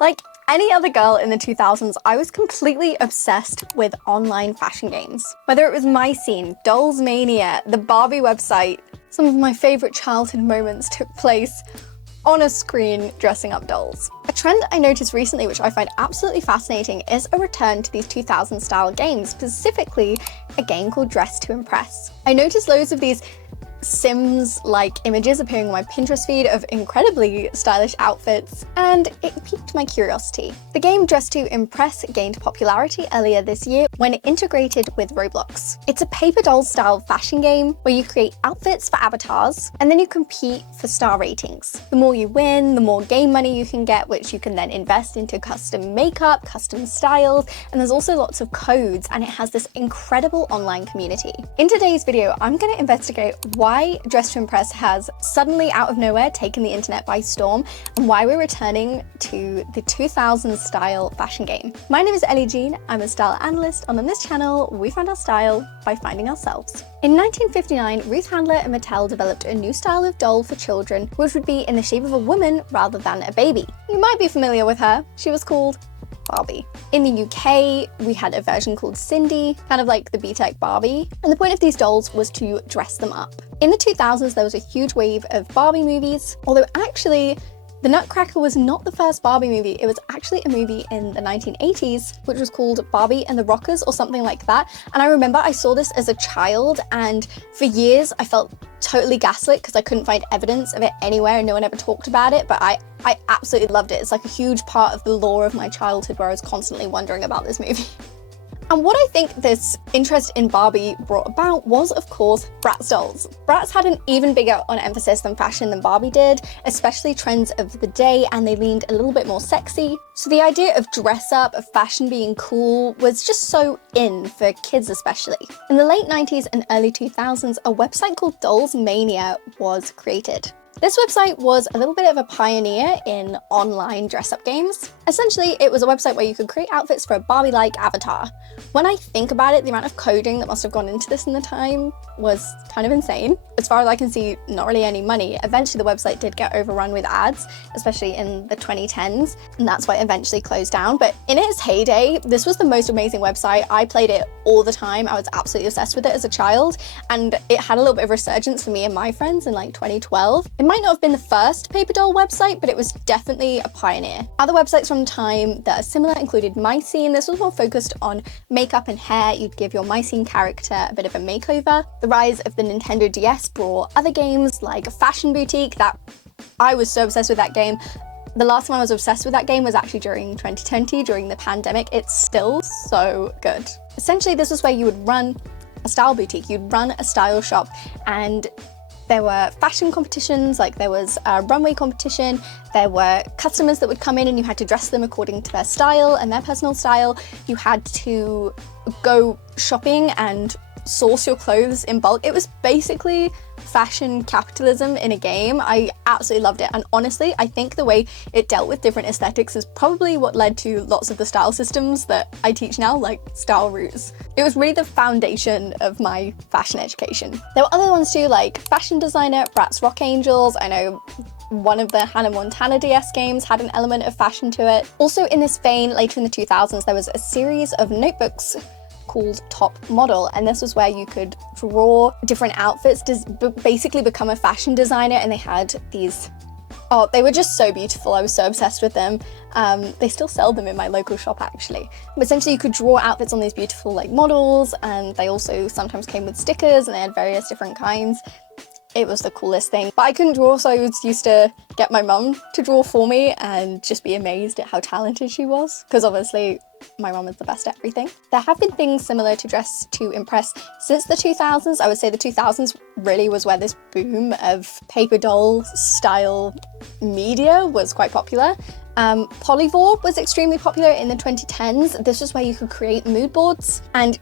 Like any other girl in the 2000s, I was completely obsessed with online fashion games. Whether it was My Scene, Dolls Mania, the Barbie website, some of my favorite childhood moments took place on a screen dressing up dolls. A trend I noticed recently, which I find absolutely fascinating, is a return to these 2000s style games, specifically a game called Dress to Impress. I noticed loads of these Sims-like images appearing on my Pinterest feed of incredibly stylish outfits, and it piqued my curiosity. The game Dress to Impress gained popularity earlier this year when integrated with Roblox. It's a paper doll style fashion game where you create outfits for avatars and then you compete for star ratings. The more you win, the more game money you can get, which you can then invest into custom makeup, custom styles, and there's also lots of codes, and it has this incredible online community. In today's video, I'm going to investigate why Dress to Impress has suddenly out of nowhere taken the internet by storm, and why we're returning to the 2000s style fashion game. My name is Ellie-Jean, I'm a style analyst, and on this channel we find our style by finding ourselves. In 1959, Ruth Handler and Mattel developed a new style of doll for children, which would be in the shape of a woman rather than a baby. You might be familiar with her. She was called Barbie. In the UK, we had a version called Cindy, kind of like the B-Tech Barbie, and the point of these dolls was to dress them up. In the 2000s, there was a huge wave of Barbie movies, although actually, The Nutcracker was not the first Barbie movie. It was actually a movie in the 1980s, which was called Barbie and the Rockers or something like that. And I remember I saw this as a child, and for years I felt totally gaslit because I couldn't find evidence of it anywhere and no one ever talked about it, but I absolutely loved it. It's like a huge part of the lore of my childhood where I was constantly wondering about this movie. And what I think this interest in Barbie brought about was, of course, Bratz dolls. Bratz had an even bigger on emphasis than fashion than Barbie did, especially trends of the day, and they leaned a little bit more sexy. So the idea of dress up, of fashion being cool, was just so in for kids especially. In the late 90s and early 2000s, a website called Dolls Mania was created. This website was a little bit of a pioneer in online dress-up games. Essentially, it was a website where you could create outfits for a Barbie-like avatar. When I think about it, the amount of coding that must have gone into this in the time was kind of insane. As far as I can see, not really any money. Eventually, the website did get overrun with ads, especially in the 2010s, and that's why it eventually closed down. But in its heyday, this was the most amazing website. I played it all the time. I was absolutely obsessed with it as a child, and it had a little bit of resurgence for me and my friends in like 2012. It might not have been the first paper doll website, but it was definitely a pioneer. Other websites from the time that are similar included My Scene. This was more focused on makeup and hair. You'd give your My Scene character a bit of a makeover. The rise of the Nintendo DS brought other games like Fashion Boutique. That I was so obsessed with that game. The last time I was obsessed with that game was actually during 2020, during the pandemic. It's still so good. Essentially, this was where you would run a style boutique. You'd run a style shop, and there were fashion competitions, like there was a runway competition, there were customers that would come in and you had to dress them according to their style and their personal style. You had to go shopping and source your clothes in bulk. It was basically fashion capitalism in a game. I absolutely loved it, and honestly, I think the way it dealt with different aesthetics is probably what led to lots of the style systems that I teach now, like Style Roots. It was really the foundation of my fashion education. There were other ones too, like Fashion Designer, Bratz Rock Angels. I know one of the Hannah Montana DS games had an element of fashion to it. Also in this vein, later in the 2000s, there was a series of notebooks called Top Model, and this was where you could draw different outfits to basically become a fashion designer, and they had these, oh, they were just so beautiful. I was so obsessed with them. They still sell them in my local shop actually. But essentially you could draw outfits on these beautiful like models, and they also sometimes came with stickers, and they had various different kinds. It was the coolest thing. But I couldn't draw, so I used to get my mum to draw for me and just be amazed at how talented she was, because obviously my mum is the best at everything. There have been things similar to Dress to Impress since the 2000s. I would say the 2000s really was where this boom of paper doll style media was quite popular. Polyvore was extremely popular in the 2010s. This was where you could create mood boards, and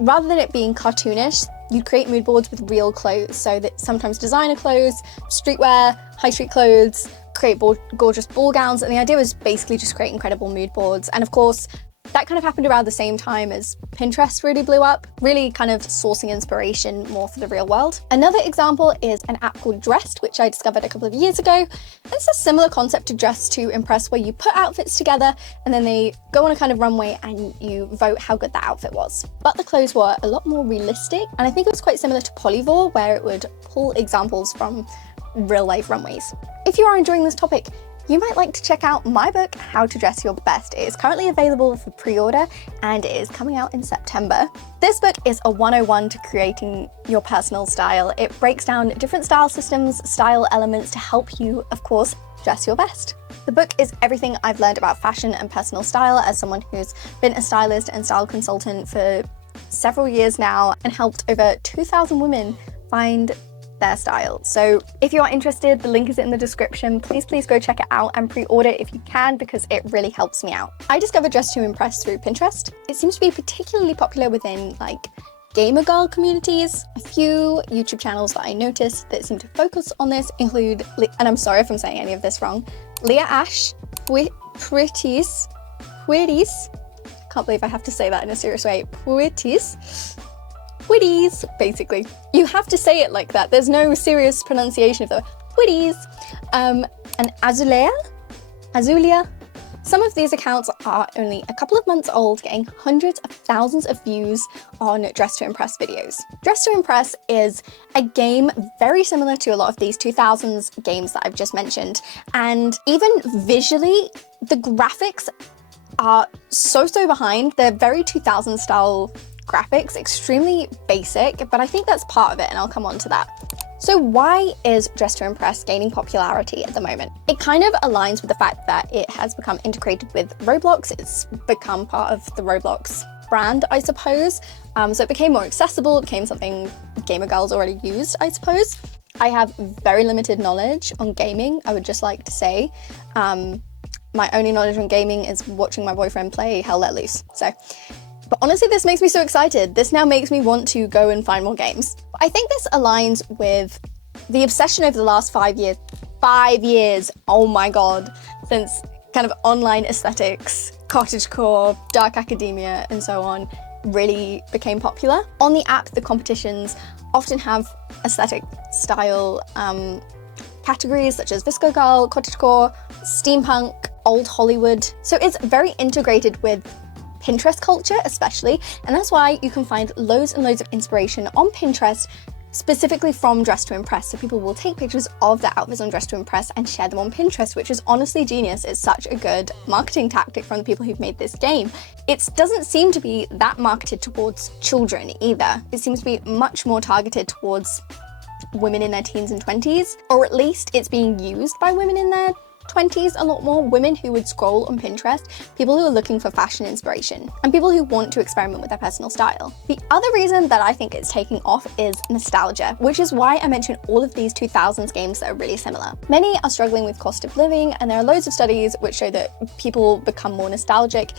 rather than it being cartoonish, you'd create mood boards with real clothes. So that sometimes designer clothes, streetwear, high street clothes, create gorgeous ball gowns. And the idea was basically just create incredible mood boards. And of course, That kind of happened around the same time as Pinterest really blew up, really kind of sourcing inspiration more for the real world. Another example is an app called Dressed, which I discovered a couple of years ago. It's a similar concept to Dress to Impress, where you put outfits together and then they go on a kind of runway and you vote how good that outfit was. But the clothes were a lot more realistic, and I think it was quite similar to Polyvore, where it would pull examples from real life runways. If you are enjoying this topic, you might like to check out my book, How to Dress Your Best. It is currently available for pre-order and it is coming out in September. This book is a 101 to creating your personal style. It breaks down different style systems, style elements to help you, of course, dress your best. The book is everything I've learned about fashion and personal style as someone who's been a stylist and style consultant for several years now and helped over 2,000 women find their style. So if you are interested, the link is in the description. Please go check it out and pre-order if you can, because it really helps me out. I discovered Dress to Impress through Pinterest. It seems to be particularly popular within like gamer girl communities. A few YouTube channels that I noticed that seem to focus on this include, and I'm sorry if I'm saying any of this wrong, Leah Ash, Pretties, can't believe I have to say that in a serious way, Witties, basically. You have to say it like that. There's no serious pronunciation of the Witties. And Azulia. Some of these accounts are only a couple of months old, getting hundreds of thousands of views on Dress to Impress videos. Dress to Impress is a game very similar to a lot of these 2000s games that I've just mentioned. And even visually, the graphics are so behind. They're very 2000s style graphics, extremely basic, but I think that's part of it and I'll come on to that. So why is Dress to Impress gaining popularity at the moment? It kind of aligns with the fact that it has become integrated with Roblox. It's become part of the Roblox brand, I suppose. So it became more accessible, it became something gamer girls already used, I suppose. I have very limited knowledge on gaming, I would just like to say. My only knowledge on gaming is watching my boyfriend play Hell Let Loose. But honestly, this makes me so excited. This now makes me want to go and find more games. I think this aligns with the obsession over the last 5 years. 5 years, oh my God, since kind of online aesthetics, cottagecore, dark academia, and so on really became popular. On the app, the competitions often have aesthetic style categories such as Visco Girl, cottagecore, steampunk, old Hollywood. So it's very integrated with Pinterest culture especially, and that's why you can find loads and loads of inspiration on Pinterest specifically from Dress to Impress. So people will take pictures of their outfits on Dress to Impress and share them on Pinterest, which is honestly genius. It's such a good marketing tactic from the people who've made this game. It doesn't seem to be that marketed towards children either. It seems to be much more targeted towards women in their teens and 20s, or at least it's being used by women in their 20s a lot more, women who would scroll on Pinterest, people who are looking for fashion inspiration, and people who want to experiment with their personal style. The other reason that I think it's taking off is nostalgia, which is why I mentioned all of these 2000s games that are really similar. Many are struggling with cost of living, and there are loads of studies which show that people become more nostalgic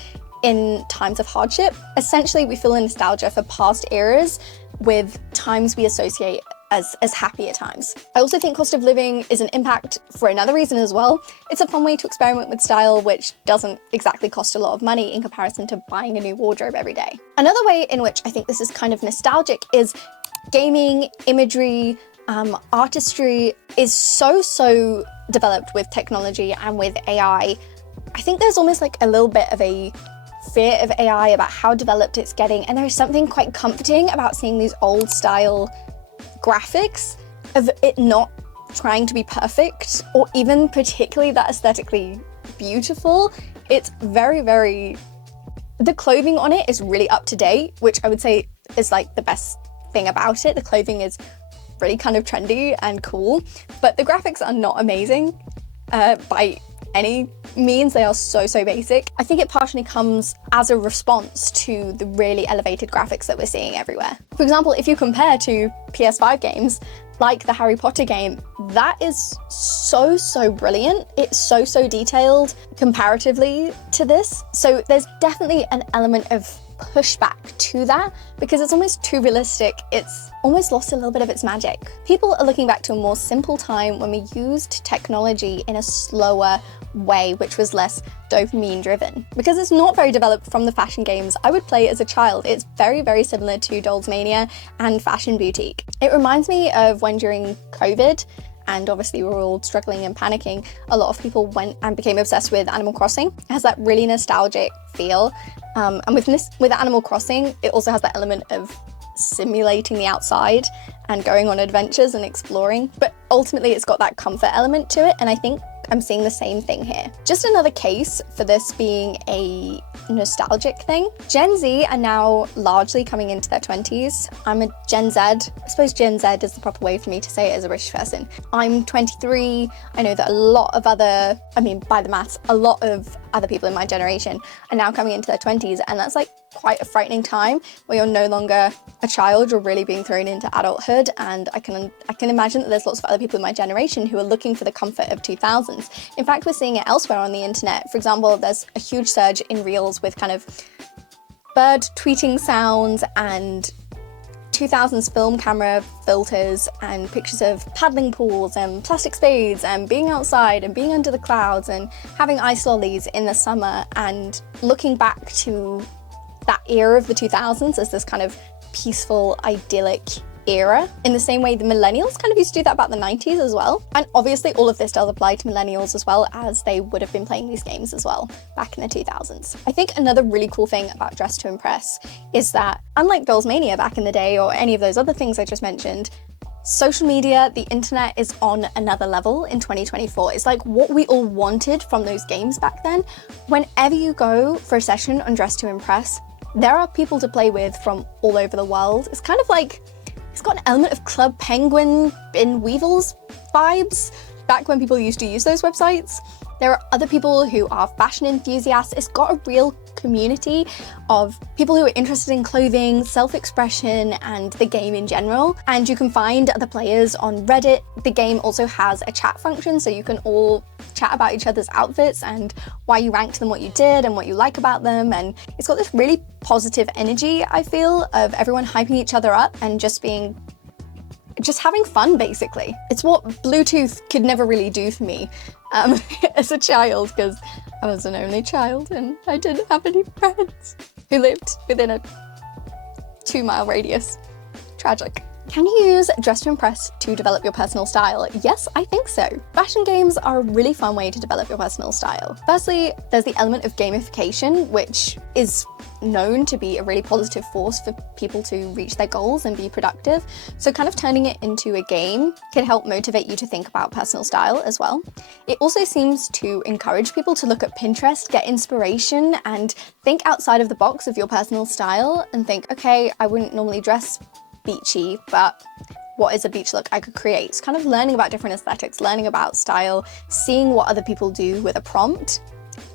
in times of hardship. Essentially, we feel a nostalgia for past eras with times we associate as happier times. I also think cost of living is an impact for another reason as well. It's a fun way to experiment with style, which doesn't exactly cost a lot of money in comparison to buying a new wardrobe every day. Another way in which I think this is kind of nostalgic is gaming, imagery, artistry is so developed with technology and with AI. I think there's almost like a little bit of a fear of AI about how developed it's getting, and there's something quite comforting about seeing these old style graphics of it not trying to be perfect or even particularly that aesthetically beautiful. It's very, the clothing on it is really up to date, which I would say is like the best thing about it. The clothing is really kind of trendy and cool, but the graphics are not amazing by any means. They are so basic. I think it partially comes as a response to the really elevated graphics that we're seeing everywhere. For example, if you compare to PS5 games like the Harry Potter game, that is so brilliant. It's so detailed comparatively to this. So there's definitely an element of pushback to that because it's almost too realistic. It's almost lost a little bit of its magic. People are looking back to a more simple time when we used technology in a slower way, which was less dopamine driven. Because it's not very developed from the fashion games I would play as a child, it's very, very similar to Dolls Mania and Fashion Boutique. It reminds me of when during COVID, and obviously we were all struggling and panicking, a lot of people went and became obsessed with Animal Crossing. It has that really nostalgic feel. And with Animal Crossing, it also has that element of simulating the outside and going on adventures and exploring, but ultimately it's got that comfort element to it, and I think I'm seeing the same thing here. Just another case for this being a nostalgic thing. Gen Z are now largely coming into their 20s. I'm a Gen Z. I suppose Gen Z is the proper way for me to say it as a British person. I'm 23. I know that a lot of other, by the maths, a lot of other people in my generation are now coming into their 20s, and that's like quite a frightening time where you're no longer a child, you're really being thrown into adulthood. And I can imagine that there's lots of other people in my generation who are looking for the comfort of 2000s. In fact, we're seeing it elsewhere on the internet. For example, there's a huge surge in reels with kind of bird tweeting sounds and 2000s film camera filters and pictures of paddling pools and plastic spades and being outside and being under the clouds and having ice lollies in the summer, and looking back to that era of the 2000s as this kind of peaceful, idyllic era, in the same way the millennials kind of used to do that about the 90s as well. And obviously all of this does apply to millennials as well, as they would have been playing these games as well back in the 2000s. I think another really cool thing about Dress to Impress is that, unlike Dolls Mania back in the day or any of those other things I just mentioned, social media, the internet is on another level in 2024. It's like what we all wanted from those games back then. Whenever you go for a session on Dress to Impress, there are people to play with from all over the world. It's kind of like, it's got an element of Club Penguin in Weevils vibes, back when people used to use those websites. There are other people who are fashion enthusiasts. It's got a real community of people who are interested in clothing, self-expression, and the game in general. And you can find other players on Reddit. The game also has a chat function, so you can all chat about each other's outfits and why you ranked them, what you did, and what you like about them. And it's got this really positive energy, I feel, of everyone hyping each other up and just having fun, basically. It's what Bluetooth could never really do for me as a child, because I was an only child and I didn't have any friends who lived within a 2-mile radius. Tragic. Can you use Dress to Impress to develop your personal style? Yes, I think so. Fashion games are a really fun way to develop your personal style. Firstly, there's the element of gamification, which is known to be a really positive force for people to reach their goals and be productive. So kind of turning it into a game can help motivate you to think about personal style as well. It also seems to encourage people to look at Pinterest, get inspiration, and think outside of the box of your personal style and think, okay, I wouldn't normally dress beachy, but what is a beach look I could create? It's kind of learning about different aesthetics, learning about style, seeing what other people do with a prompt.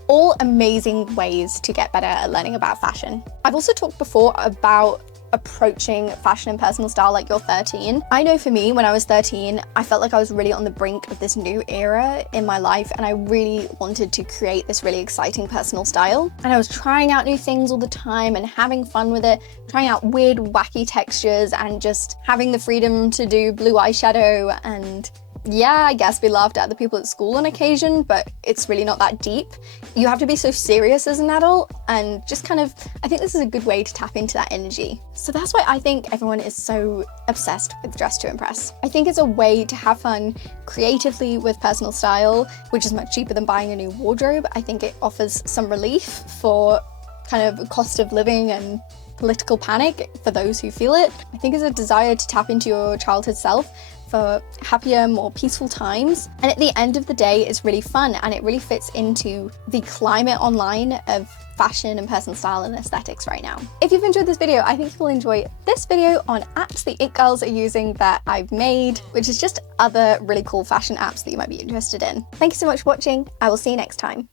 All amazing ways to get better at learning about fashion. I've also talked before about approaching fashion and personal style like you're 13. I know for me, when I was 13, I felt like I was really on the brink of this new era in my life, and I really wanted to create this really exciting personal style. And I was trying out new things all the time and having fun with it, trying out weird, wacky textures and just having the freedom to do blue eyeshadow. And yeah, I guess we laughed at the people at school on occasion, but it's really not that deep. You have to be so serious as an adult, and just kind of, I think this is a good way to tap into that energy. So that's why I think everyone is so obsessed with Dress to Impress. I think it's a way to have fun creatively with personal style, which is much cheaper than buying a new wardrobe. I think it offers some relief for kind of cost of living and political panic for those who feel it. I think it's a desire to tap into your childhood self for happier, more peaceful times. And at the end of the day, it's really fun, and it really fits into the climate online of fashion and personal style and aesthetics right now. If you've enjoyed this video, I think you'll enjoy this video on apps the It Girls are using that I've made, which is just other really cool fashion apps that you might be interested in. Thank you so much for watching. I will see you next time.